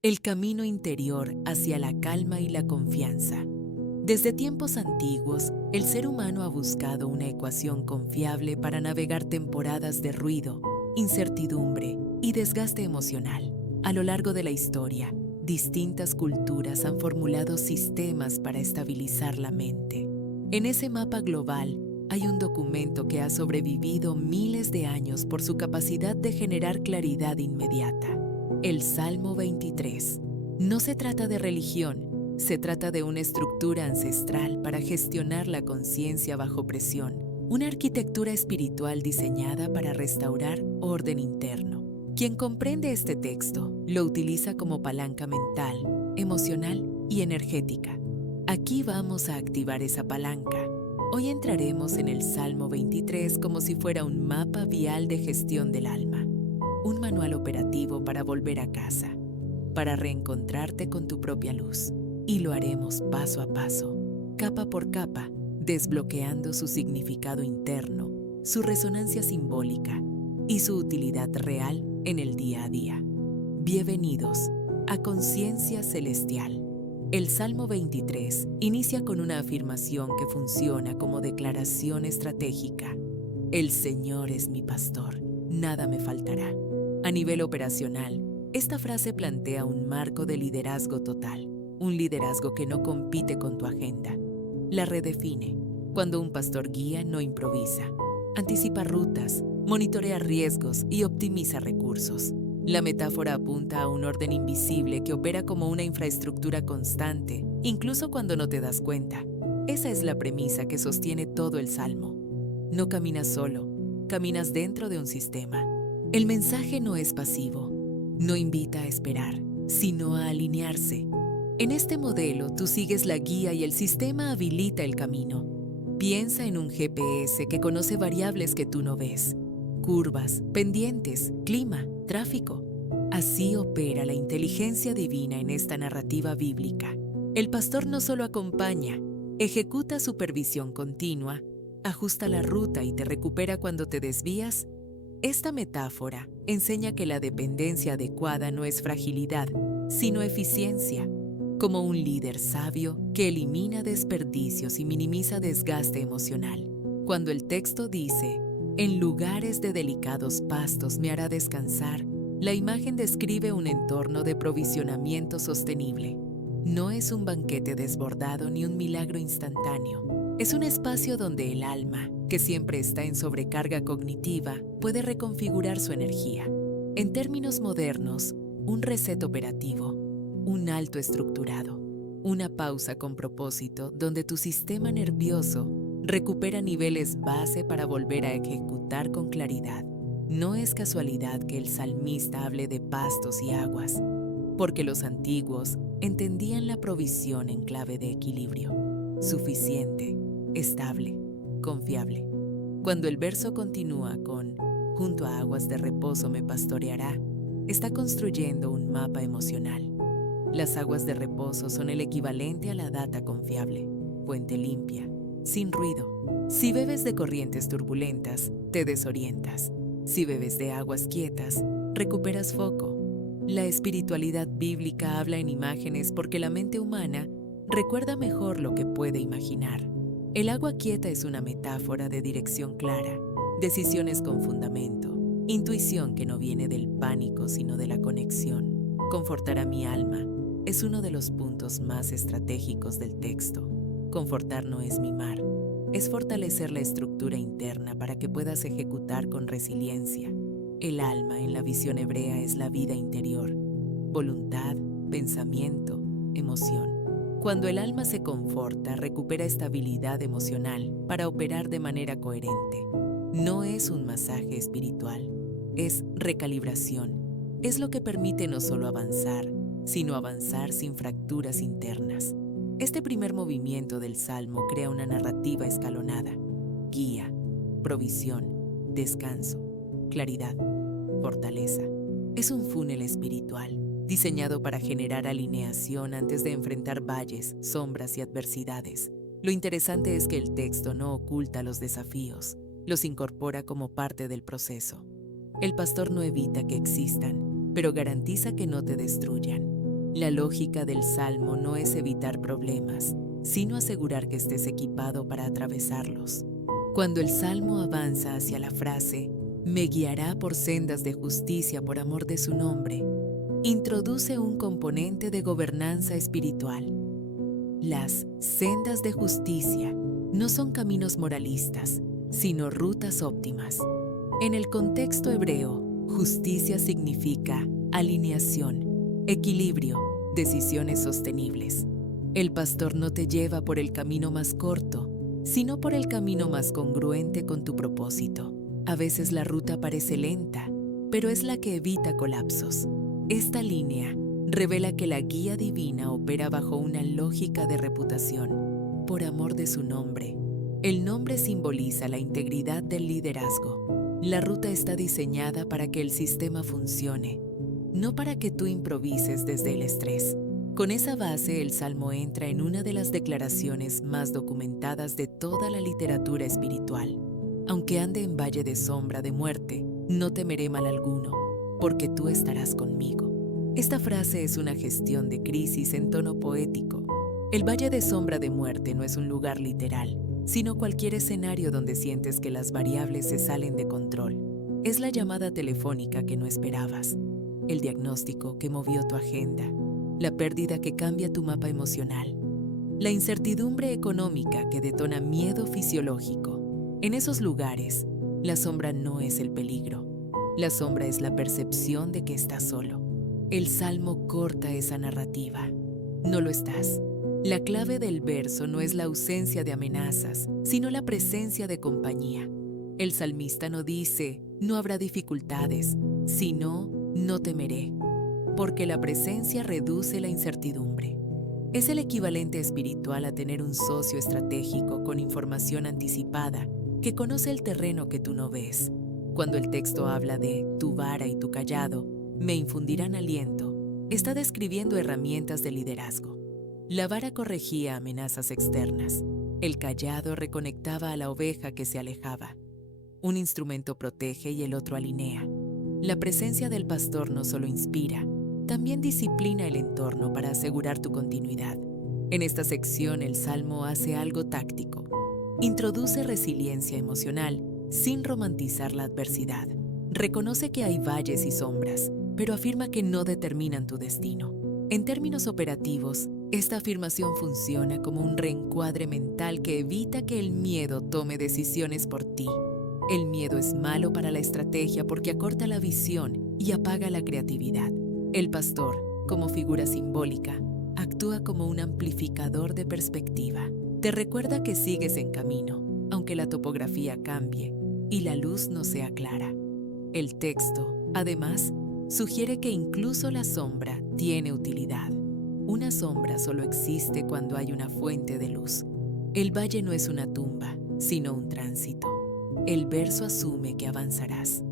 El camino interior hacia la calma y la confianza. Desde tiempos antiguos, el ser humano ha buscado una ecuación confiable para navegar temporadas de ruido, incertidumbre y desgaste emocional. A lo largo de la historia, distintas culturas han formulado sistemas para estabilizar la mente. En ese mapa global, hay un documento que ha sobrevivido miles de años por su capacidad de generar claridad inmediata. El Salmo 23. No se trata de religión, se trata de una estructura ancestral para gestionar la conciencia bajo presión, una arquitectura espiritual diseñada para restaurar orden interno. Quien comprende este texto lo utiliza como palanca mental, emocional y energética. Aquí vamos a activar esa palanca. Hoy entraremos en el Salmo 23 como si fuera un mapa vial de gestión del alma. Un manual operativo para volver a casa, para reencontrarte con tu propia luz. Y lo haremos paso a paso, capa por capa, desbloqueando su significado interno, su resonancia simbólica y su utilidad real en el día a día. Bienvenidos a Conciencia Celestial. El Salmo 23 inicia con una afirmación que funciona como declaración estratégica. El Señor es mi pastor, nada me faltará. A nivel operacional, esta frase plantea un marco de liderazgo total, un liderazgo que no compite con tu agenda. La redefine. Cuando un pastor guía, no improvisa. Anticipa rutas, monitorea riesgos y optimiza recursos. La metáfora apunta a un orden invisible que opera como una infraestructura constante, incluso cuando no te das cuenta. Esa es la premisa que sostiene todo el Salmo. No caminas solo, caminas dentro de un sistema. El mensaje no es pasivo, no invita a esperar, sino a alinearse. En este modelo, tú sigues la guía y el sistema habilita el camino. Piensa en un GPS que conoce variables que tú no ves: curvas, pendientes, clima, tráfico. Así opera la inteligencia divina en esta narrativa bíblica. El pastor no solo acompaña, ejecuta supervisión continua, ajusta la ruta y te recupera cuando te desvías. Esta metáfora enseña que la dependencia adecuada no es fragilidad, sino eficiencia, como un líder sabio que elimina desperdicios y minimiza desgaste emocional. Cuando el texto dice, en lugares de delicados pastos me hará descansar, la imagen describe un entorno de provisionamiento sostenible. No es un banquete desbordado ni un milagro instantáneo. Es un espacio donde el alma, que siempre está en sobrecarga cognitiva, puede reconfigurar su energía. En términos modernos, un reset operativo, un alto estructurado, una pausa con propósito donde tu sistema nervioso recupera niveles base para volver a ejecutar con claridad. No es casualidad que el salmista hable de pastos y aguas, porque los antiguos entendían la provisión en clave de equilibrio, suficiente, estable, confiable. Cuando el verso continúa con junto a aguas de reposo me pastoreará, está construyendo un mapa emocional. Las aguas de reposo son el equivalente a la data confiable, fuente limpia, sin ruido. Si bebes de corrientes turbulentas, te desorientas. Si bebes de aguas quietas, recuperas foco. La espiritualidad bíblica habla en imágenes porque la mente humana recuerda mejor lo que puede imaginar. El agua quieta es una metáfora de dirección clara, decisiones con fundamento, intuición que no viene del pánico sino de la conexión. Confortar a mi alma es uno de los puntos más estratégicos del texto. Confortar no es mimar, es fortalecer la estructura interna para que puedas ejecutar con resiliencia. El alma en la visión hebrea es la vida interior, voluntad, pensamiento, emoción. Cuando el alma se conforta, recupera estabilidad emocional para operar de manera coherente. No es un masaje espiritual, es recalibración. Es lo que permite no solo avanzar, sino avanzar sin fracturas internas. Este primer movimiento del Salmo crea una narrativa escalonada: guía, provisión, descanso, claridad, fortaleza. Es un túnel espiritual, diseñado para generar alineación antes de enfrentar valles, sombras y adversidades. Lo interesante es que el texto no oculta los desafíos, los incorpora como parte del proceso. El pastor no evita que existan, pero garantiza que no te destruyan. La lógica del Salmo no es evitar problemas, sino asegurar que estés equipado para atravesarlos. Cuando el Salmo avanza hacia la frase, me guiará por sendas de justicia por amor de su nombre, introduce un componente de gobernanza espiritual. Las sendas de justicia no son caminos moralistas, sino rutas óptimas. En el contexto hebreo, justicia significa alineación, equilibrio, decisiones sostenibles. El pastor no te lleva por el camino más corto, sino por el camino más congruente con tu propósito. A veces la ruta parece lenta, pero es la que evita colapsos. Esta línea revela que la guía divina opera bajo una lógica de reputación, por amor de su nombre. El nombre simboliza la integridad del liderazgo. La ruta está diseñada para que el sistema funcione, no para que tú improvises desde el estrés. Con esa base, el Salmo entra en una de las declaraciones más documentadas de toda la literatura espiritual. Aunque ande en valle de sombra de muerte, no temeré mal alguno, porque tú estarás conmigo. Esta frase es una gestión de crisis en tono poético. El valle de sombra de muerte no es un lugar literal, sino cualquier escenario donde sientes que las variables se salen de control. Es la llamada telefónica que no esperabas, el diagnóstico que movió tu agenda, la pérdida que cambia tu mapa emocional, la incertidumbre económica que detona miedo fisiológico. En esos lugares, la sombra no es el peligro. La sombra es la percepción de que estás solo. El Salmo corta esa narrativa. No lo estás. La clave del verso no es la ausencia de amenazas, sino la presencia de compañía. El salmista no dice, no habrá dificultades, sino, no temeré, porque la presencia reduce la incertidumbre. Es el equivalente espiritual a tener un socio estratégico con información anticipada que conoce el terreno que tú no ves. Cuando el texto habla de tu vara y tu cayado me infundirán aliento, está describiendo herramientas de liderazgo. La vara corregía amenazas externas. El cayado reconectaba a la oveja que se alejaba. Un instrumento protege y el otro alinea. La presencia del pastor no solo inspira, también disciplina el entorno para asegurar tu continuidad. En esta sección el Salmo hace algo táctico. Introduce resiliencia emocional sin romantizar la adversidad. Reconoce que hay valles y sombras, pero afirma que no determinan tu destino. En términos operativos, esta afirmación funciona como un reencuadre mental que evita que el miedo tome decisiones por ti. El miedo es malo para la estrategia porque acorta la visión y apaga la creatividad. El pastor, como figura simbólica, actúa como un amplificador de perspectiva. Te recuerda que sigues en camino, aunque la topografía cambie y la luz no sea clara. El texto, además, sugiere que incluso la sombra tiene utilidad. Una sombra solo existe cuando hay una fuente de luz. El valle no es una tumba, sino un tránsito. El verso asume que avanzarás.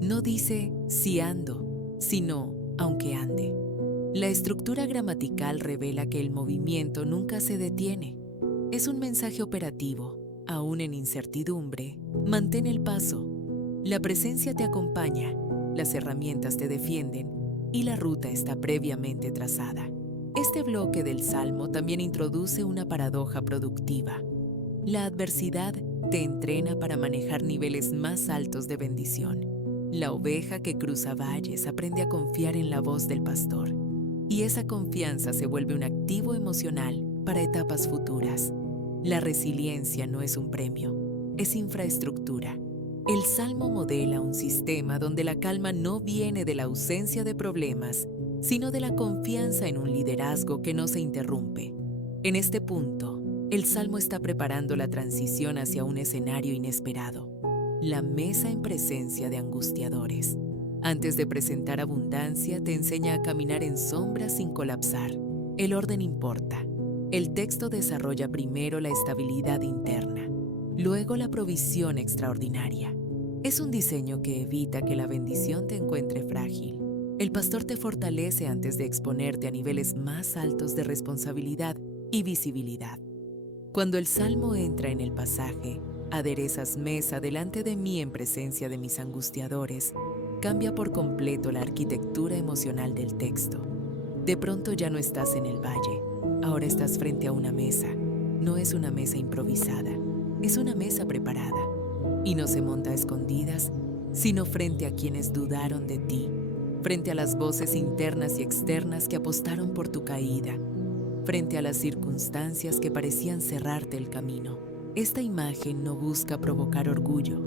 No dice si ando, sino aunque ande. La estructura gramatical revela que el movimiento nunca se detiene. Es un mensaje operativo. Aún en incertidumbre, mantén el paso. La presencia te acompaña, las herramientas te defienden y la ruta está previamente trazada. Este bloque del Salmo también introduce una paradoja productiva. La adversidad te entrena para manejar niveles más altos de bendición. La oveja que cruza valles aprende a confiar en la voz del pastor, y esa confianza se vuelve un activo emocional para etapas futuras. La resiliencia no es un premio, es infraestructura. El Salmo modela un sistema donde la calma no viene de la ausencia de problemas, sino de la confianza en un liderazgo que no se interrumpe. En este punto, el Salmo está preparando la transición hacia un escenario inesperado, la mesa en presencia de angustiadores. Antes de presentar abundancia, te enseña a caminar en sombra sin colapsar. El orden importa. El texto desarrolla primero la estabilidad interna, luego la provisión extraordinaria. Es un diseño que evita que la bendición te encuentre frágil. El pastor te fortalece antes de exponerte a niveles más altos de responsabilidad y visibilidad. Cuando el Salmo entra en el pasaje, aderezas mesa delante de mí en presencia de mis angustiadores, cambia por completo la arquitectura emocional del texto. De pronto ya no estás en el valle, ahora estás frente a una mesa. No es una mesa improvisada, es una mesa preparada. Y no se monta a escondidas, sino frente a quienes dudaron de ti, frente a las voces internas y externas que apostaron por tu caída, frente a las circunstancias que parecían cerrarte el camino. Esta imagen no busca provocar orgullo,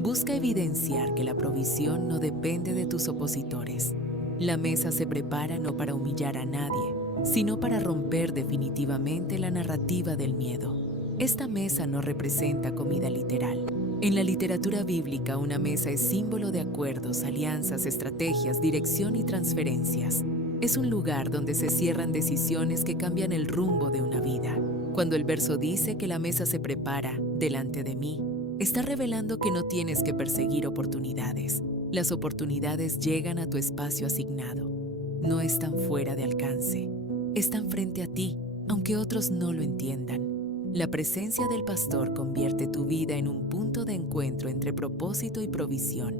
busca evidenciar que la provisión no depende de tus opositores. La mesa se prepara no para humillar a nadie, sino para romper definitivamente la narrativa del miedo. Esta mesa no representa comida literal. En la literatura bíblica, una mesa es símbolo de acuerdos, alianzas, estrategias, dirección y transferencias. Es un lugar donde se cierran decisiones que cambian el rumbo de una vida. Cuando el verso dice que la mesa se prepara delante de mí, está revelando que no tienes que perseguir oportunidades. Las oportunidades llegan a tu espacio asignado. No están fuera de alcance. Están frente a ti, aunque otros no lo entiendan. La presencia del pastor convierte tu vida en un punto de encuentro entre propósito y provisión.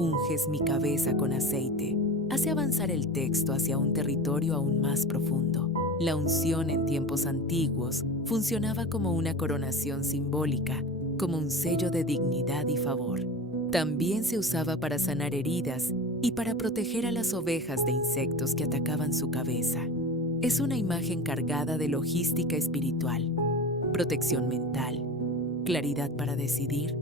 Unges mi cabeza con aceite. Hace avanzar el texto hacia un territorio aún más profundo. La unción en tiempos antiguos funcionaba como una coronación simbólica, como un sello de dignidad y favor. También se usaba para sanar heridas y para proteger a las ovejas de insectos que atacaban su cabeza. Es una imagen cargada de logística espiritual, protección mental, claridad para decidir,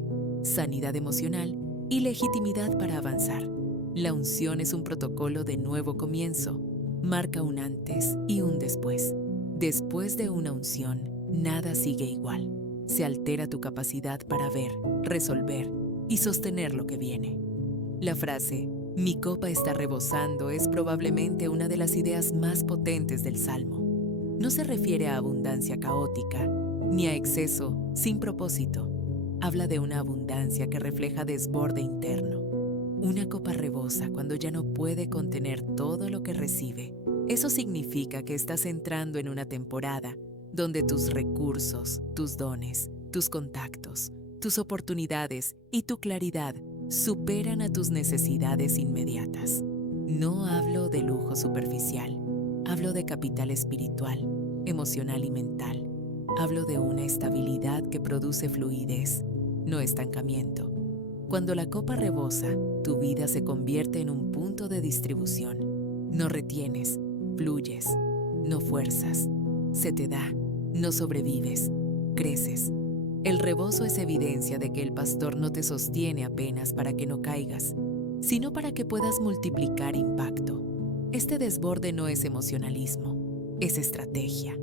sanidad emocional y legitimidad para avanzar. La unción es un protocolo de nuevo comienzo, marca un antes y un después. Después de una unción, nada sigue igual. Se altera tu capacidad para ver, resolver y sostener lo que viene. La frase, "mi copa está rebosando", es probablemente una de las ideas más potentes del Salmo. No se refiere a abundancia caótica, ni a exceso sin propósito. Habla de una abundancia que refleja desborde interno. Una copa rebosa cuando ya no puede contener todo lo que recibe. Eso significa que estás entrando en una temporada donde tus recursos, tus dones, tus contactos, tus oportunidades y tu claridad superan a tus necesidades inmediatas. No hablo de lujo superficial, hablo de capital espiritual, emocional y mental. Hablo de una estabilidad que produce fluidez, no estancamiento. Cuando la copa rebosa, tu vida se convierte en un punto de distribución. No retienes, fluyes, no fuerzas. Se te da, no sobrevives, creces. El rebozo es evidencia de que el pastor no te sostiene apenas para que no caigas, sino para que puedas multiplicar impacto. Este desborde no es emocionalismo, es estrategia.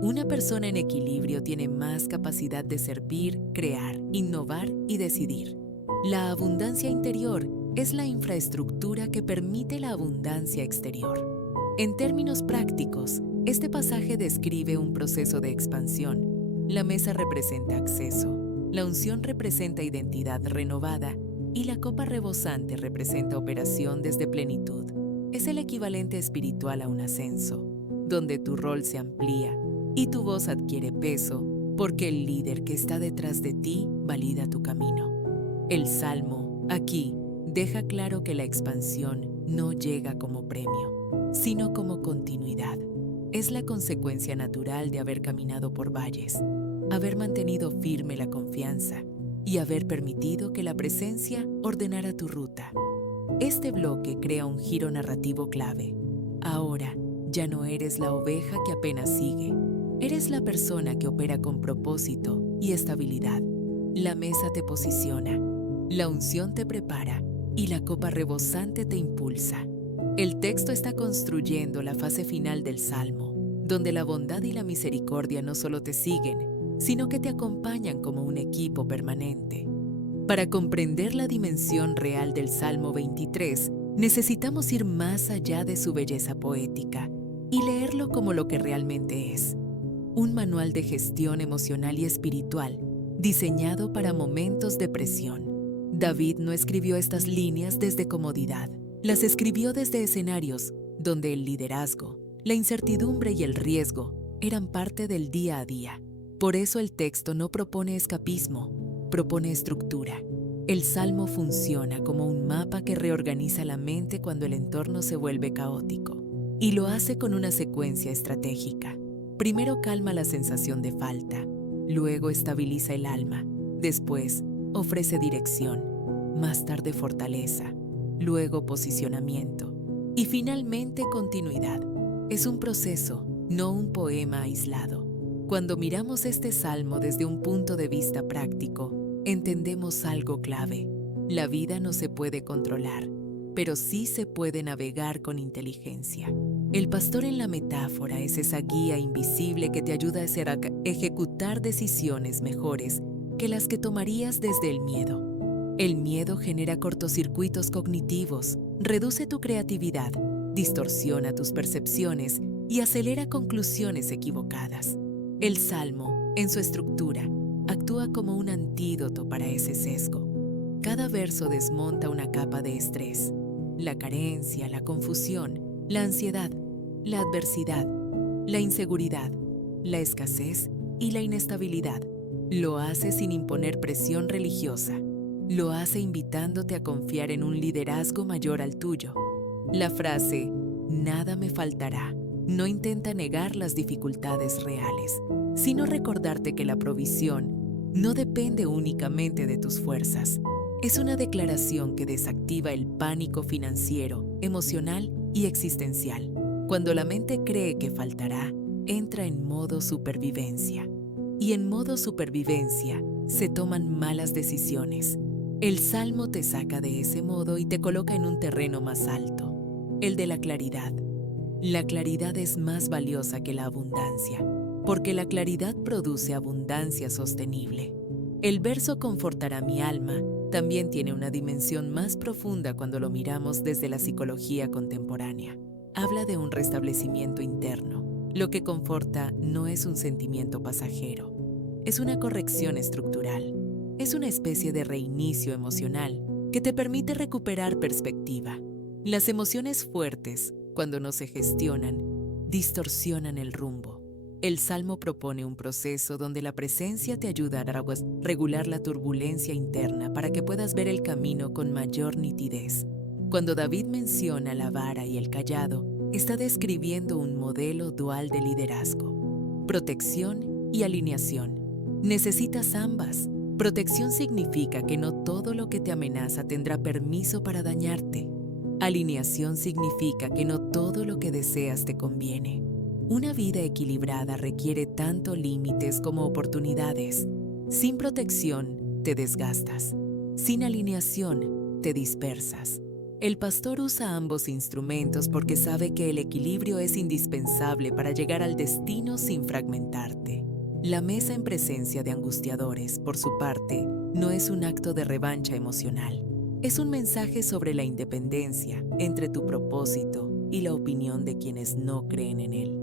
Una persona en equilibrio tiene más capacidad de servir, crear, innovar y decidir. La abundancia interior es la infraestructura que permite la abundancia exterior. En términos prácticos, este pasaje describe un proceso de expansión. La mesa representa acceso, la unción representa identidad renovada y la copa rebosante representa operación desde plenitud. Es el equivalente espiritual a un ascenso, donde tu rol se amplía y tu voz adquiere peso porque el líder que está detrás de ti valida tu camino. El Salmo, aquí, deja claro que la expansión no llega como premio, sino como continuidad. Es la consecuencia natural de haber caminado por valles, haber mantenido firme la confianza y haber permitido que la presencia ordenara tu ruta. Este bloque crea un giro narrativo clave. Ahora, ya no eres la oveja que apenas sigue. Eres la persona que opera con propósito y estabilidad. La mesa te posiciona, la unción te prepara y la copa rebosante te impulsa. El texto está construyendo la fase final del Salmo, donde la bondad y la misericordia no solo te siguen, sino que te acompañan como un equipo permanente. Para comprender la dimensión real del Salmo 23, necesitamos ir más allá de su belleza poética y leerlo como lo que realmente es: un manual de gestión emocional y espiritual diseñado para momentos de presión. David no escribió estas líneas desde comodidad, las escribió desde escenarios donde el liderazgo, la incertidumbre y el riesgo eran parte del día a día. Por eso el texto no propone escapismo, propone estructura. El Salmo funciona como un mapa que reorganiza la mente cuando el entorno se vuelve caótico. y lo hace con una secuencia estratégica. Primero calma la sensación de falta, luego estabiliza el alma, después ofrece dirección, más tarde fortaleza, luego posicionamiento y finalmente continuidad. Es un proceso, no un poema aislado. Cuando miramos este salmo desde un punto de vista práctico, entendemos algo clave. La vida no se puede controlar, pero sí se puede navegar con inteligencia. El pastor en la metáfora es esa guía invisible que te ayuda a ejecutar decisiones mejores que las que tomarías desde el miedo. El miedo genera cortocircuitos cognitivos, reduce tu creatividad, distorsiona tus percepciones y acelera conclusiones equivocadas. El salmo, en su estructura, actúa como un antídoto para ese sesgo. Cada verso desmonta una capa de estrés, la carencia, la confusión, la ansiedad, la adversidad, la inseguridad, la escasez y la inestabilidad. Lo hace sin imponer presión religiosa. Lo hace invitándote a confiar en un liderazgo mayor al tuyo. La frase, nada me faltará, no intenta negar las dificultades reales, sino recordarte que la provisión no depende únicamente de tus fuerzas. Es una declaración que desactiva el pánico financiero, emocional y existencial. Cuando la mente cree que faltará, entra en modo supervivencia. Y en modo supervivencia se toman malas decisiones. El salmo te saca de ese modo y te coloca en un terreno más alto, el de la claridad. La claridad es más valiosa que la abundancia, porque la claridad produce abundancia sostenible. El verso confortará mi alma también tiene una dimensión más profunda cuando lo miramos desde la psicología contemporánea. Habla de un restablecimiento interno. Lo que conforta no es un sentimiento pasajero, es una corrección estructural. Es una especie de reinicio emocional que te permite recuperar perspectiva. Las emociones fuertes, cuando no se gestionan, distorsionan el rumbo. El Salmo propone un proceso donde la presencia te ayudará a regular la turbulencia interna para que puedas ver el camino con mayor nitidez. Cuando David menciona la vara y el cayado, está describiendo un modelo dual de liderazgo. Protección y alineación. Necesitas ambas. Protección significa que no todo lo que te amenaza tendrá permiso para dañarte. Alineación significa que no todo lo que deseas te conviene. Una vida equilibrada requiere tanto límites como oportunidades. Sin protección, te desgastas. Sin alineación, te dispersas. El pastor usa ambos instrumentos porque sabe que el equilibrio es indispensable para llegar al destino sin fragmentarte. La mesa en presencia de angustiadores, por su parte, no es un acto de revancha emocional. Es un mensaje sobre la independencia entre tu propósito y la opinión de quienes no creen en él.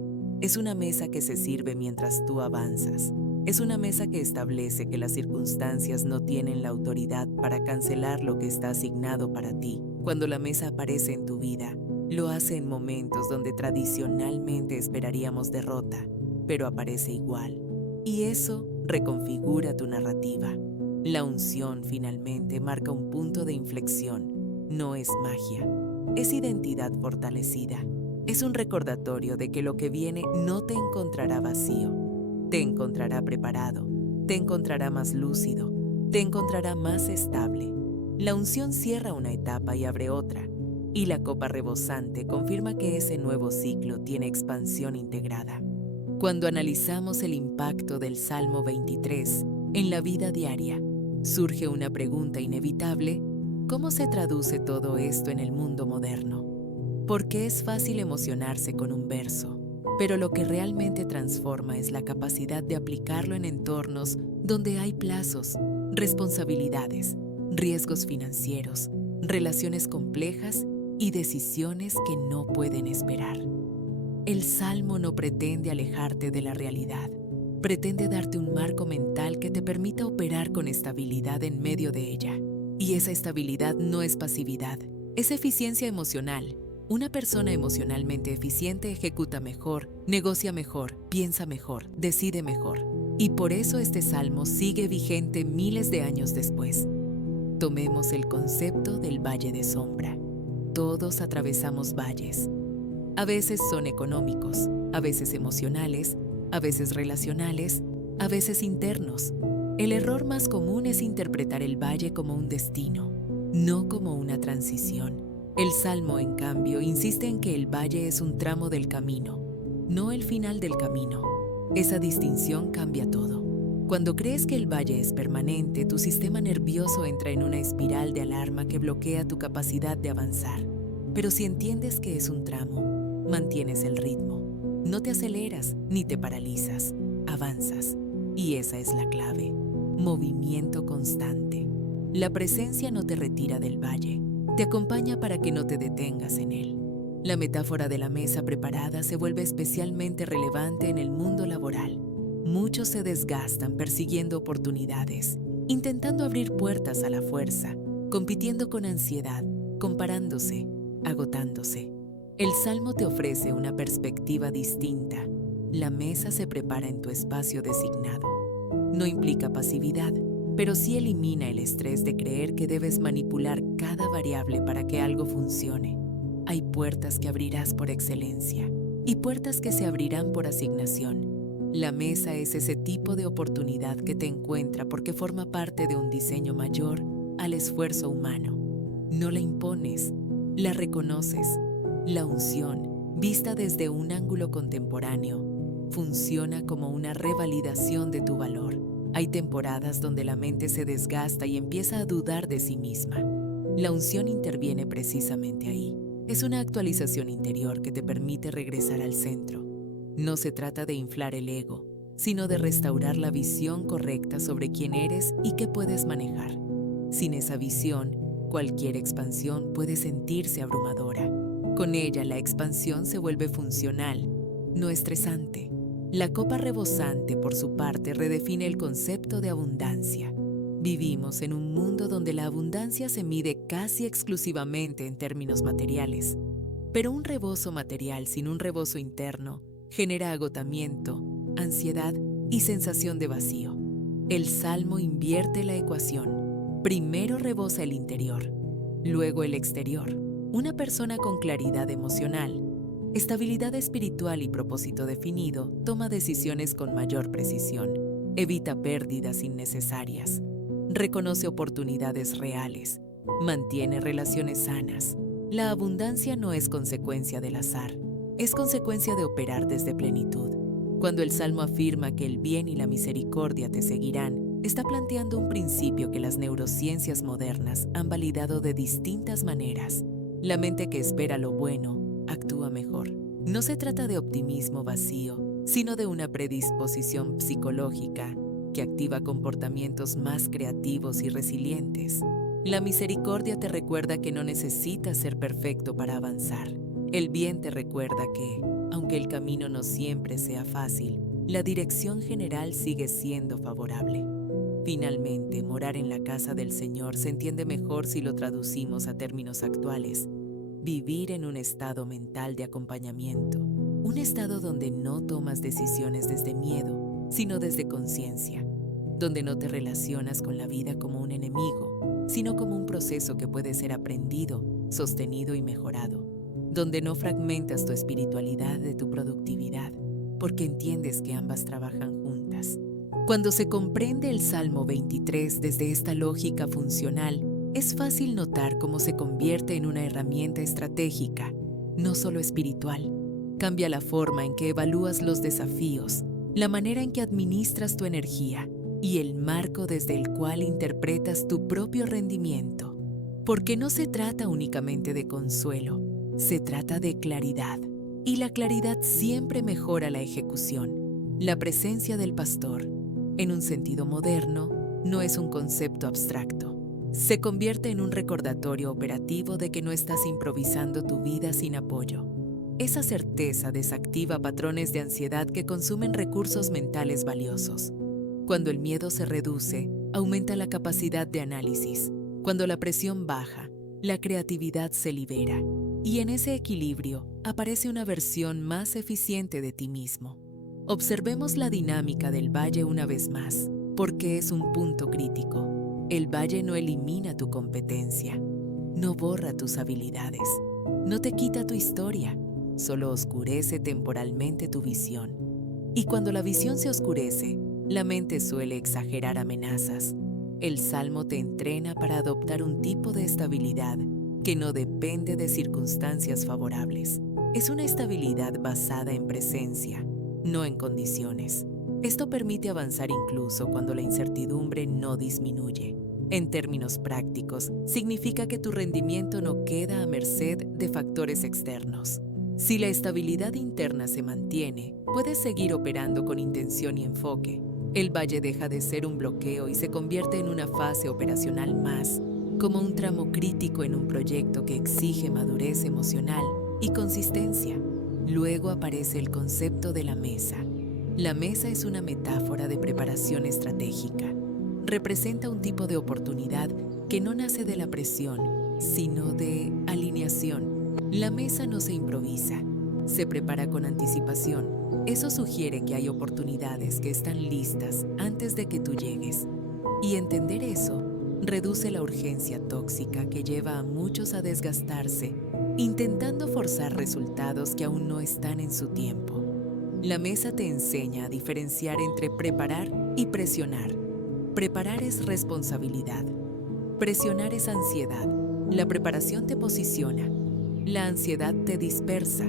Es una mesa que se sirve mientras tú avanzas. Es una mesa que establece que las circunstancias no tienen la autoridad para cancelar lo que está asignado para ti. Cuando la mesa aparece en tu vida, lo hace en momentos donde tradicionalmente esperaríamos derrota, pero aparece igual. Y eso reconfigura tu narrativa. La unción finalmente marca un punto de inflexión. No es magia, es identidad fortalecida. Es un recordatorio de que lo que viene no te encontrará vacío. Te encontrará preparado, te encontrará más lúcido, te encontrará más estable. La unción cierra una etapa y abre otra, y la copa rebosante confirma que ese nuevo ciclo tiene expansión integrada. Cuando analizamos el impacto del Salmo 23 en la vida diaria, surge una pregunta inevitable: ¿cómo se traduce todo esto en el mundo moderno? Porque es fácil emocionarse con un verso, pero lo que realmente transforma es la capacidad de aplicarlo en entornos donde hay plazos, responsabilidades, riesgos financieros, relaciones complejas y decisiones que no pueden esperar. El Salmo no pretende alejarte de la realidad, pretende darte un marco mental que te permita operar con estabilidad en medio de ella. Y esa estabilidad no es pasividad, es eficiencia emocional. Una persona emocionalmente eficiente ejecuta mejor, negocia mejor, piensa mejor, decide mejor. Y por eso este salmo sigue vigente miles de años después. Tomemos el concepto del valle de sombra. Todos atravesamos valles. A veces son económicos, a veces emocionales, a veces relacionales, a veces internos. El error más común es interpretar el valle como un destino, no como una transición. El Salmo, en cambio, insiste en que el valle es un tramo del camino, no el final del camino. Esa distinción cambia todo. Cuando crees que el valle es permanente, tu sistema nervioso entra en una espiral de alarma que bloquea tu capacidad de avanzar. Pero si entiendes que es un tramo, mantienes el ritmo. No te aceleras ni te paralizas, avanzas. Y esa es la clave: movimiento constante. La presencia no te retira del valle, te acompaña para que no te detengas en él. La metáfora de la mesa preparada se vuelve especialmente relevante en el mundo laboral. Muchos se desgastan persiguiendo oportunidades, intentando abrir puertas a la fuerza, compitiendo con ansiedad, comparándose, agotándose. El Salmo te ofrece una perspectiva distinta. La mesa se prepara en tu espacio designado. No implica pasividad, pero sí elimina el estrés de creer que debes manipular cada variable para que algo funcione. Hay puertas que abrirás por excelencia y puertas que se abrirán por asignación. La mesa es ese tipo de oportunidad que te encuentra porque forma parte de un diseño mayor al esfuerzo humano. No la impones, la reconoces. La unción, vista desde un ángulo contemporáneo, funciona como una revalidación de tu valor. Hay temporadas donde la mente se desgasta y empieza a dudar de sí misma. La unción interviene precisamente ahí. Es una actualización interior que te permite regresar al centro. No se trata de inflar el ego, sino de restaurar la visión correcta sobre quién eres y qué puedes manejar. Sin esa visión, cualquier expansión puede sentirse abrumadora. Con ella, la expansión se vuelve funcional, no estresante. La copa rebosante, por su parte, redefine el concepto de abundancia. Vivimos en un mundo donde la abundancia se mide casi exclusivamente en términos materiales. Pero un rebozo material sin un rebozo interno genera agotamiento, ansiedad y sensación de vacío. El Salmo invierte la ecuación. Primero rebosa el interior, luego el exterior. Una persona con claridad emocional, estabilidad espiritual y propósito definido toma decisiones con mayor precisión, evita pérdidas innecesarias, reconoce oportunidades reales, mantiene relaciones sanas. La abundancia no es consecuencia del azar, es consecuencia de operar desde plenitud. Cuando el Salmo afirma que el bien y la misericordia te seguirán, está planteando un principio que las neurociencias modernas han validado de distintas maneras. La mente que espera lo bueno actúa mejor. No se trata de optimismo vacío, sino de una predisposición psicológica que activa comportamientos más creativos y resilientes. La misericordia te recuerda que no necesitas ser perfecto para avanzar. El bien te recuerda que, aunque el camino no siempre sea fácil, la dirección general sigue siendo favorable. Finalmente, morar en la casa del Señor se entiende mejor si lo traducimos a términos actuales. Vivir en un estado mental de acompañamiento, un estado donde no tomas decisiones desde miedo, sino desde conciencia, donde no te relacionas con la vida como un enemigo, sino como un proceso que puede ser aprendido, sostenido y mejorado, donde no fragmentas tu espiritualidad de tu productividad, porque entiendes que ambas trabajan juntas. Cuando se comprende el Salmo 23 desde esta lógica funcional, es fácil notar cómo se convierte en una herramienta estratégica, no solo espiritual. Cambia la forma en que evalúas los desafíos, la manera en que administras tu energía y el marco desde el cual interpretas tu propio rendimiento. Porque no se trata únicamente de consuelo, se trata de claridad. Y la claridad siempre mejora la ejecución. La presencia del pastor, en un sentido moderno, no es un concepto abstracto. Se convierte en un recordatorio operativo de que no estás improvisando tu vida sin apoyo. Esa certeza desactiva patrones de ansiedad que consumen recursos mentales valiosos. Cuando el miedo se reduce, aumenta la capacidad de análisis. Cuando la presión baja, la creatividad se libera. Y en ese equilibrio aparece una versión más eficiente de ti mismo. Observemos la dinámica del valle una vez más, porque es un punto crítico. El valle no elimina tu competencia, no borra tus habilidades, no te quita tu historia, solo oscurece temporalmente tu visión. Y cuando la visión se oscurece, la mente suele exagerar amenazas. El Salmo te entrena para adoptar un tipo de estabilidad que no depende de circunstancias favorables. Es una estabilidad basada en presencia, no en condiciones. Esto permite avanzar incluso cuando la incertidumbre no disminuye. En términos prácticos, significa que tu rendimiento no queda a merced de factores externos. Si la estabilidad interna se mantiene, puedes seguir operando con intención y enfoque. El valle deja de ser un bloqueo y se convierte en una fase operacional más, como un tramo crítico en un proyecto que exige madurez emocional y consistencia. Luego aparece el concepto de la mesa. La mesa es una metáfora de preparación estratégica. Representa un tipo de oportunidad que no nace de la presión, sino de alineación. La mesa no se improvisa, se prepara con anticipación. Eso sugiere que hay oportunidades que están listas antes de que tú llegues. Y entender eso reduce la urgencia tóxica que lleva a muchos a desgastarse, intentando forzar resultados que aún no están en su tiempo. La mesa te enseña a diferenciar entre preparar y presionar. Preparar es responsabilidad. Presionar es ansiedad. La preparación te posiciona. La ansiedad te dispersa.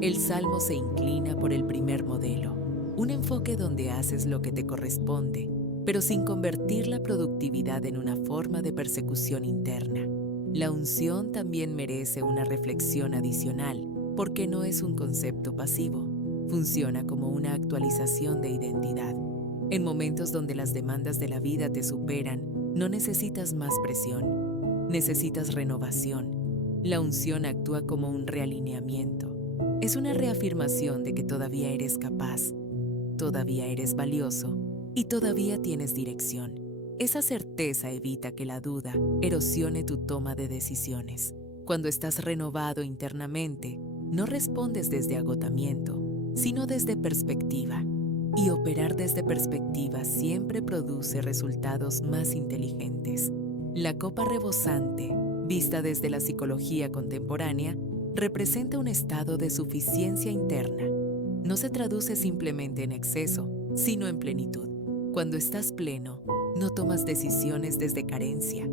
El Salmo se inclina por el primer modelo, un enfoque donde haces lo que te corresponde, pero sin convertir la productividad en una forma de persecución interna. La unción también merece una reflexión adicional, porque no es un concepto pasivo. Funciona como una actualización de identidad. En momentos donde las demandas de la vida te superan, no necesitas más presión, necesitas renovación. La unción actúa como un realineamiento. Es una reafirmación de que todavía eres capaz, todavía eres valioso y todavía tienes dirección. Esa certeza evita que la duda erosione tu toma de decisiones. Cuando estás renovado internamente, no respondes desde agotamiento, sino desde perspectiva. Y operar desde perspectiva siempre produce resultados más inteligentes. La copa rebosante, vista desde la psicología contemporánea, representa un estado de suficiencia interna. No se traduce simplemente en exceso, sino en plenitud. Cuando estás pleno, no tomas decisiones desde carencia.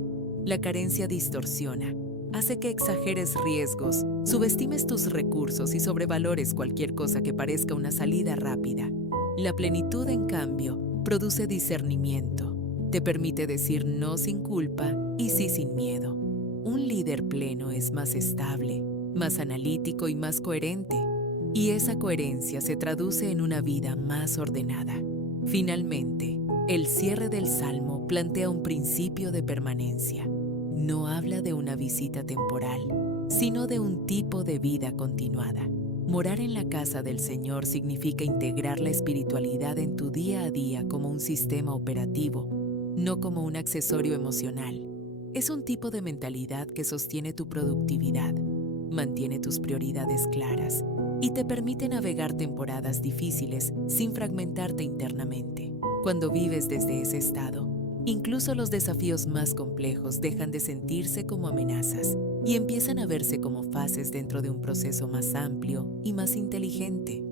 La carencia distorsiona, hace que exageres riesgos, subestimes tus recursos y sobrevalores cualquier cosa que parezca una salida rápida. La plenitud, en cambio, produce discernimiento. Te permite decir no sin culpa y sí sin miedo. Un líder pleno es más estable, más analítico y más coherente. Y esa coherencia se traduce en una vida más ordenada. Finalmente, el cierre del Salmo plantea un principio de permanencia. No habla de una visita temporal, sino de un tipo de vida continuada. Morar en la casa del Señor significa integrar la espiritualidad en tu día a día como un sistema operativo, no como un accesorio emocional. Es un tipo de mentalidad que sostiene tu productividad, mantiene tus prioridades claras y te permite navegar temporadas difíciles sin fragmentarte internamente. Cuando vives desde ese estado, incluso los desafíos más complejos dejan de sentirse como amenazas y empiezan a verse como fases dentro de un proceso más amplio y más inteligente.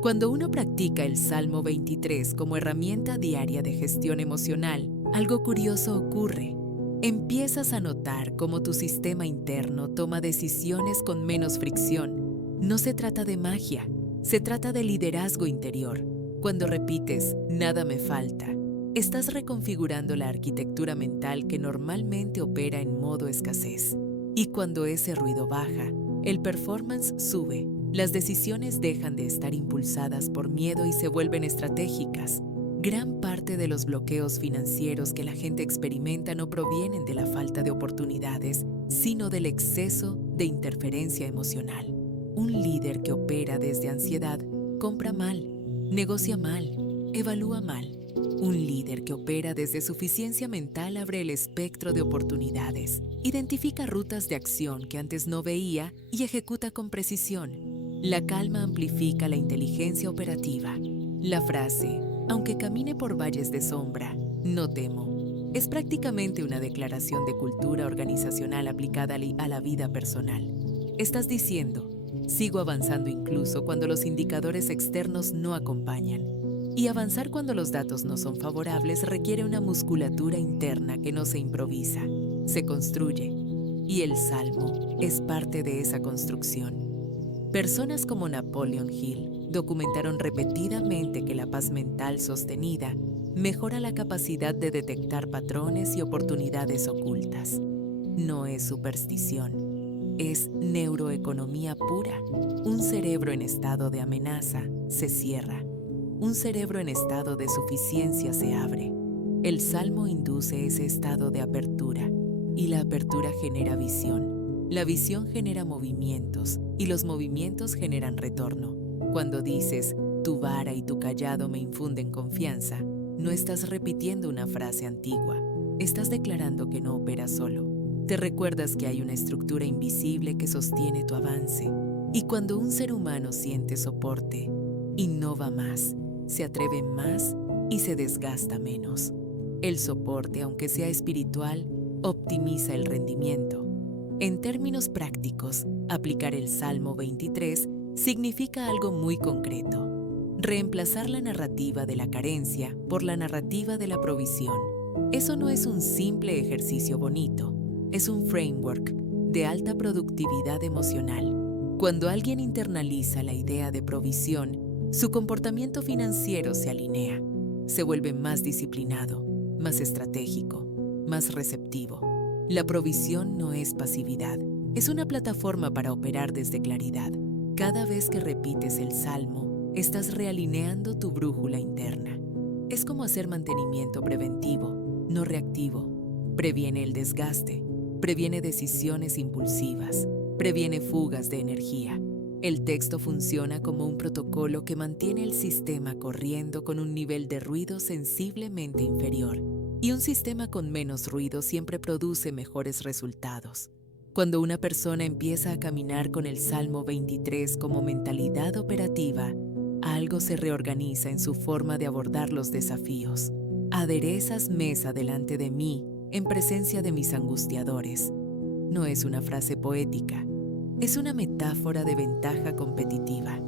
Cuando uno practica el Salmo 23 como herramienta diaria de gestión emocional, algo curioso ocurre. Empiezas a notar cómo tu sistema interno toma decisiones con menos fricción. No se trata de magia, se trata de liderazgo interior. Cuando repites, nada me falta, estás reconfigurando la arquitectura mental que normalmente opera en modo escasez. Y cuando ese ruido baja, el performance sube. Las decisiones dejan de estar impulsadas por miedo y se vuelven estratégicas. Gran parte de los bloqueos financieros que la gente experimenta no provienen de la falta de oportunidades, sino del exceso de interferencia emocional. Un líder que opera desde ansiedad compra mal, negocia mal, evalúa mal. Un líder que opera desde suficiencia mental abre el espectro de oportunidades, identifica rutas de acción que antes no veía y ejecuta con precisión. La calma amplifica la inteligencia operativa. La frase, aunque camine por valles de sombra, no temo, es prácticamente una declaración de cultura organizacional aplicada a la vida personal. Estás diciendo, Sigo avanzando incluso cuando los indicadores externos no acompañan. Y avanzar cuando los datos no son favorables requiere una musculatura interna que no se improvisa, se construye. Y el Salmo es parte de esa construcción. Personas como Napoleon Hill documentaron repetidamente que la paz mental sostenida mejora la capacidad de detectar patrones y oportunidades ocultas. No es superstición, es neuroeconomía pura. Un cerebro en estado de amenaza se cierra. Un cerebro en estado de suficiencia se abre. El Salmo induce ese estado de apertura y la apertura genera visión. La visión genera movimientos y los movimientos generan retorno. Cuando dices, tu vara y tu cayado me infunden confianza, no estás repitiendo una frase antigua, estás declarando que no operas solo. Te recuerdas que hay una estructura invisible que sostiene tu avance. Y cuando un ser humano siente soporte, innova más, se atreve más y se desgasta menos. El soporte, aunque sea espiritual, optimiza el rendimiento. En términos prácticos, aplicar el Salmo 23 significa algo muy concreto. Reemplazar la narrativa de la carencia por la narrativa de la provisión. Eso no es un simple ejercicio bonito, es un framework de alta productividad emocional. Cuando alguien internaliza la idea de provisión, su comportamiento financiero se alinea, se vuelve más disciplinado, más estratégico, más receptivo. La provisión no es pasividad, es una plataforma para operar desde claridad. Cada vez que repites el Salmo, estás realineando tu brújula interna. Es como hacer mantenimiento preventivo, no reactivo. Previene el desgaste, previene decisiones impulsivas, previene fugas de energía. El texto funciona como un protocolo que mantiene el sistema corriendo con un nivel de ruido sensiblemente inferior. Y un sistema con menos ruido siempre produce mejores resultados. Cuando una persona empieza a caminar con el Salmo 23 como mentalidad operativa, algo se reorganiza en su forma de abordar los desafíos. Aderezas mesa delante de mí en presencia de mis angustiadores. No es una frase poética. Es una metáfora de ventaja competitiva.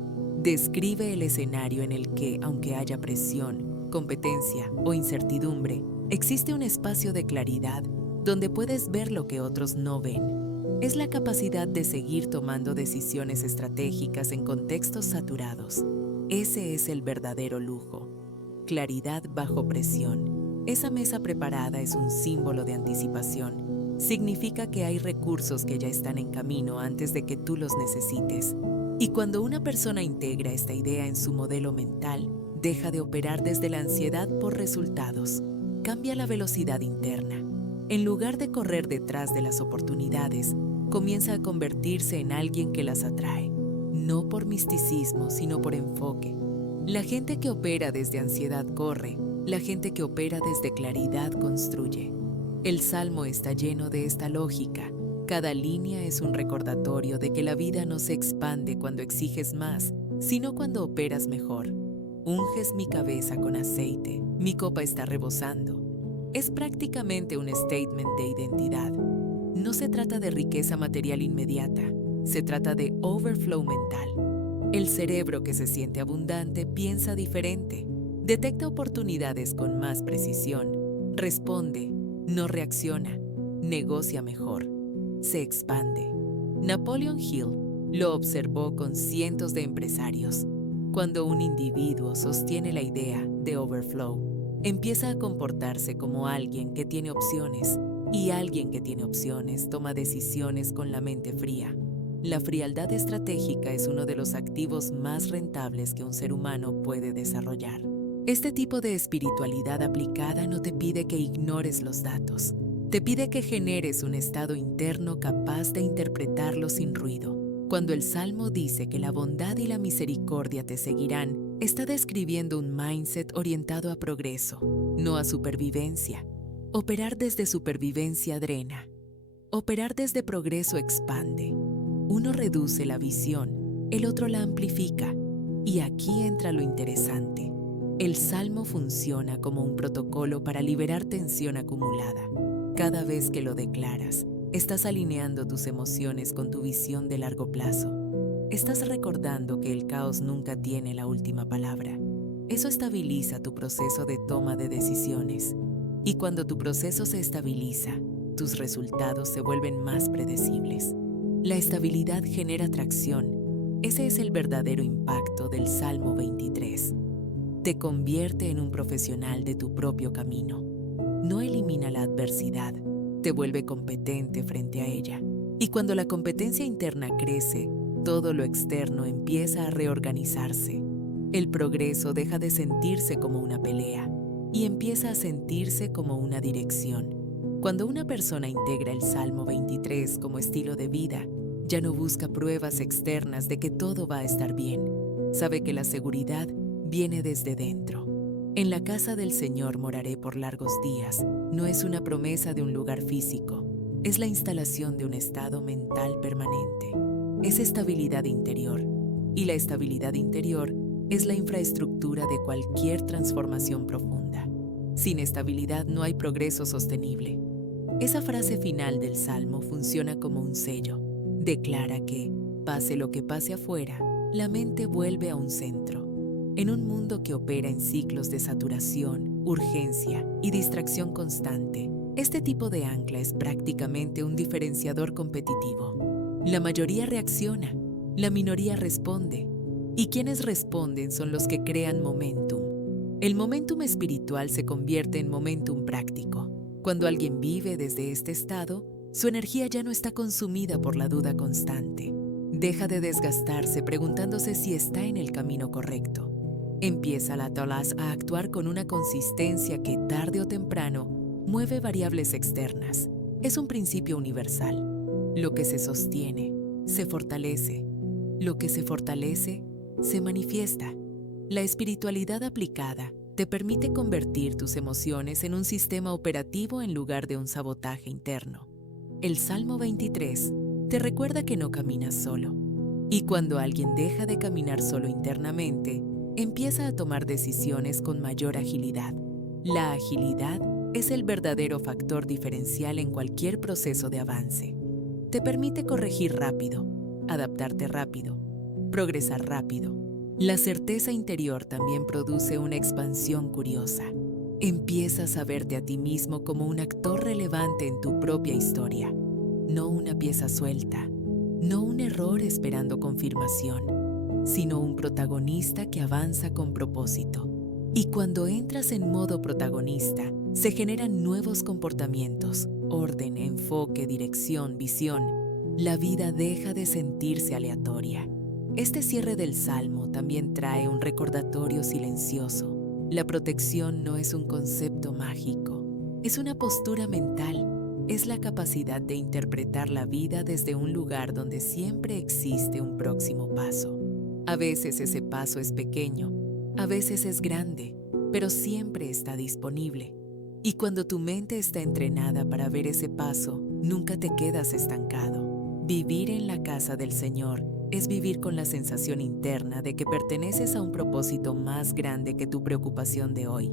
Describe el escenario en el que, aunque haya presión, competencia o incertidumbre, existe un espacio de claridad donde puedes ver lo que otros no ven. Es la capacidad de seguir tomando decisiones estratégicas en contextos saturados. Ese es el verdadero lujo. Claridad bajo presión. Esa mesa preparada es un símbolo de anticipación. Significa que hay recursos que ya están en camino antes de que tú los necesites. Y cuando una persona integra esta idea en su modelo mental, deja de operar desde la ansiedad por resultados. Cambia la velocidad interna. En lugar de correr detrás de las oportunidades, comienza a convertirse en alguien que las atrae. No por misticismo, sino por enfoque. La gente que opera desde ansiedad corre, la gente que opera desde claridad construye. El Salmo está lleno de esta lógica. Cada línea es un recordatorio de que la vida no se expande cuando exiges más, sino cuando operas mejor. Unges mi cabeza con aceite, mi copa está rebosando. Es prácticamente un statement de identidad. No se trata de riqueza material inmediata, se trata de overflow mental. El cerebro que se siente abundante piensa diferente, detecta oportunidades con más precisión, responde, no reacciona, negocia mejor, se expande. Napoleon Hill lo observó con cientos de empresarios. Cuando un individuo sostiene la idea de overflow, empieza a comportarse como alguien que tiene opciones, y alguien que tiene opciones toma decisiones con la mente fría. La frialdad estratégica es uno de los activos más rentables que un ser humano puede desarrollar. Este tipo de espiritualidad aplicada no te pide que ignores los datos, te pide que generes un estado interno capaz de interpretarlos sin ruido. Cuando el Salmo dice que la bondad y la misericordia te seguirán, está describiendo un mindset orientado a progreso, no a supervivencia. Operar desde supervivencia drena. Operar desde progreso expande. Uno reduce la visión, el otro la amplifica. Y aquí entra lo interesante. El Salmo funciona como un protocolo para liberar tensión acumulada. Cada vez que lo declaras, estás alineando tus emociones con tu visión de largo plazo. Estás recordando que el caos nunca tiene la última palabra. Eso estabiliza tu proceso de toma de decisiones. Y cuando tu proceso se estabiliza, tus resultados se vuelven más predecibles. La estabilidad genera tracción. Ese es el verdadero impacto del Salmo 23. Te convierte en un profesional de tu propio camino. No elimina la adversidad, te vuelve competente frente a ella. Y cuando la competencia interna crece, todo lo externo empieza a reorganizarse. El progreso deja de sentirse como una pelea y empieza a sentirse como una dirección. Cuando una persona integra el Salmo 23 como estilo de vida, ya no busca pruebas externas de que todo va a estar bien. Sabe que la seguridad viene desde dentro. En la casa del Señor moraré por largos días no es una promesa de un lugar físico, es la instalación de un estado mental permanente. Es estabilidad interior, y la estabilidad interior es la infraestructura de cualquier transformación profunda. Sin estabilidad no hay progreso sostenible. Esa frase final del Salmo funciona como un sello. Declara que, pase lo que pase afuera, la mente vuelve a un centro. En un mundo que opera en ciclos de saturación, urgencia y distracción constante, este tipo de ancla es prácticamente un diferenciador competitivo. La mayoría reacciona, la minoría responde, y quienes responden son los que crean momentum. El momentum espiritual se convierte en momentum práctico. Cuando alguien vive desde este estado, su energía ya no está consumida por la duda constante. Deja de desgastarse preguntándose si está en el camino correcto. Empieza la Tolás a actuar con una consistencia que tarde o temprano mueve variables externas. Es un principio universal. Lo que se sostiene, se fortalece. Lo que se fortalece, se manifiesta. La espiritualidad aplicada te permite convertir tus emociones en un sistema operativo en lugar de un sabotaje interno. El Salmo 23 te recuerda que no caminas solo. Y cuando alguien deja de caminar solo internamente, empieza a tomar decisiones con mayor agilidad. La agilidad es el verdadero factor diferencial en cualquier proceso de avance. Te permite corregir rápido, adaptarte rápido, progresar rápido. La certeza interior también produce una expansión curiosa. Empiezas a verte a ti mismo como un actor relevante en tu propia historia, no una pieza suelta, no un error esperando confirmación, sino un protagonista que avanza con propósito. Y cuando entras en modo protagonista, se generan nuevos comportamientos, orden, enfoque, dirección, visión. La vida deja de sentirse aleatoria. Este cierre del Salmo también trae un recordatorio silencioso. La protección no es un concepto mágico, es una postura mental. Es la capacidad de interpretar la vida desde un lugar donde siempre existe un próximo paso. A veces ese paso es pequeño, a veces es grande, pero siempre está disponible. Y cuando tu mente está entrenada para ver ese paso, nunca te quedas estancado. Vivir en la casa del Señor es vivir con la sensación interna de que perteneces a un propósito más grande que tu preocupación de hoy.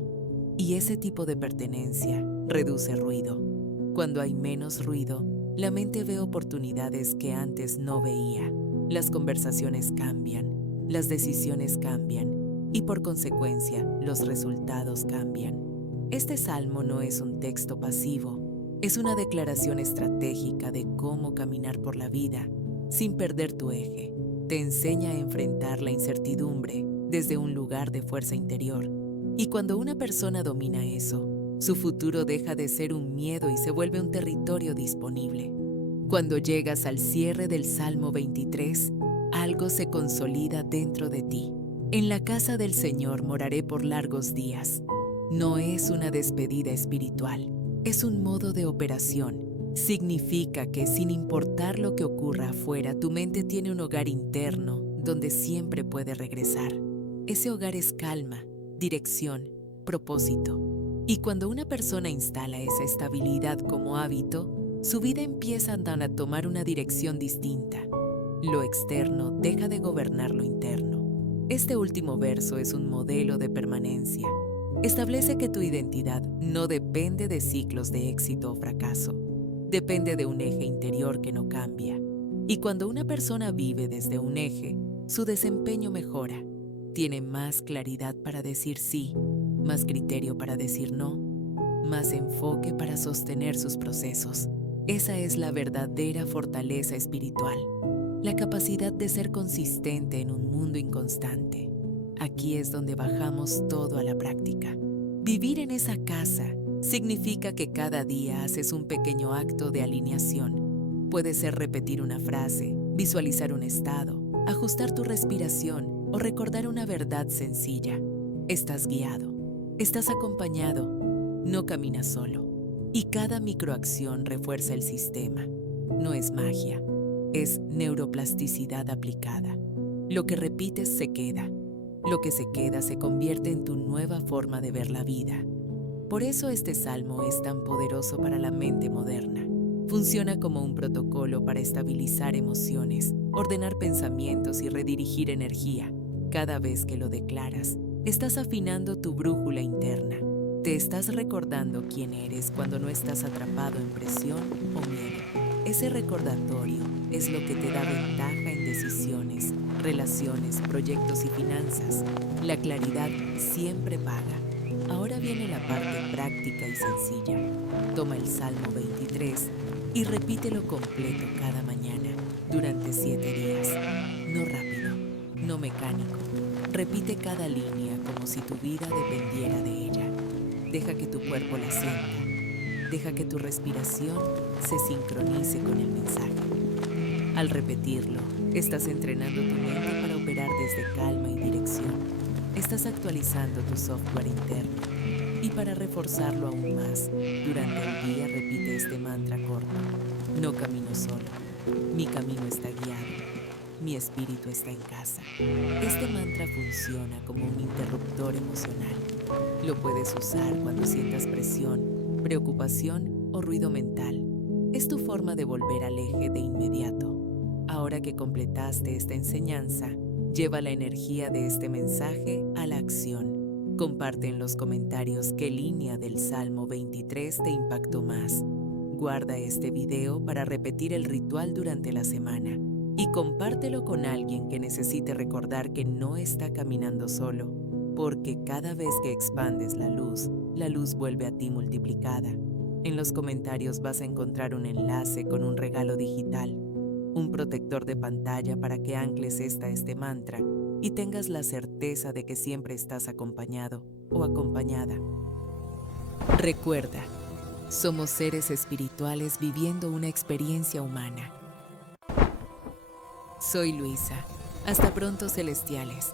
Y ese tipo de pertenencia reduce ruido. Cuando hay menos ruido, la mente ve oportunidades que antes no veía. Las conversaciones cambian, las decisiones cambian y por consecuencia los resultados cambian. Este salmo no es un texto pasivo, es una declaración estratégica de cómo caminar por la vida sin perder tu eje. Te enseña a enfrentar la incertidumbre desde un lugar de fuerza interior. Y cuando una persona domina eso, su futuro deja de ser un miedo y se vuelve un territorio disponible. Cuando llegas al cierre del Salmo 23, algo se consolida dentro de ti. En la casa del Señor moraré por largos días. No es una despedida espiritual, es un modo de operación. Significa que sin importar lo que ocurra afuera, tu mente tiene un hogar interno donde siempre puede regresar. Ese hogar es calma, dirección, propósito. Y cuando una persona instala esa estabilidad como hábito, su vida empieza a tomar una dirección distinta. Lo externo deja de gobernar lo interno. Este último verso es un modelo de permanencia. Establece que tu identidad no depende de ciclos de éxito o fracaso. Depende de un eje interior que no cambia. Y cuando una persona vive desde un eje, su desempeño mejora. Tiene más claridad para decir sí, más criterio para decir no, más enfoque para sostener sus procesos. Esa es la verdadera fortaleza espiritual, la capacidad de ser consistente en un mundo inconstante. Aquí es donde bajamos todo a la práctica. Vivir en esa casa significa que cada día haces un pequeño acto de alineación. Puede ser repetir una frase, visualizar un estado, ajustar tu respiración o recordar una verdad sencilla. Estás guiado, estás acompañado, no caminas solo. Y cada microacción refuerza el sistema. No es magia, es neuroplasticidad aplicada. Lo que repites se queda. Lo que se queda se convierte en tu nueva forma de ver la vida. Por eso este salmo es tan poderoso para la mente moderna. Funciona como un protocolo para estabilizar emociones, ordenar pensamientos y redirigir energía. Cada vez que lo declaras, estás afinando tu brújula interna. Te estás recordando quién eres cuando no estás atrapado en presión o miedo. Ese recordatorio es lo que te da ventaja en decisiones, relaciones, proyectos y finanzas. La claridad siempre paga. Ahora viene la parte práctica y sencilla. Toma el Salmo 23 y repítelo completo cada mañana durante 7 días. No rápido, no mecánico. Repite cada línea como si tu vida dependiera de ella. Deja que tu cuerpo la sienta. Deja que tu respiración se sincronice con el mensaje. Al repetirlo, estás entrenando tu mente para operar desde calma y dirección. Estás actualizando tu software interno. Y para reforzarlo aún más, durante el día repite este mantra corto. No camino solo. Mi camino está guiado. Mi espíritu está en casa. Este mantra funciona como un interruptor emocional. Lo puedes usar cuando sientas presión, preocupación o ruido mental. Es tu forma de volver al eje de inmediato. Ahora que completaste esta enseñanza, lleva la energía de este mensaje a la acción. Comparte en los comentarios qué línea del Salmo 23 te impactó más. Guarda este video para repetir el ritual durante la semana. Y compártelo con alguien que necesite recordar que no está caminando solo, porque cada vez que expandes la luz vuelve a ti multiplicada. En los comentarios vas a encontrar un enlace con un regalo digital, un protector de pantalla para que ancles este mantra y tengas la certeza de que siempre estás acompañado o acompañada. Recuerda, somos seres espirituales viviendo una experiencia humana. Soy Luisa. Hasta pronto, celestiales.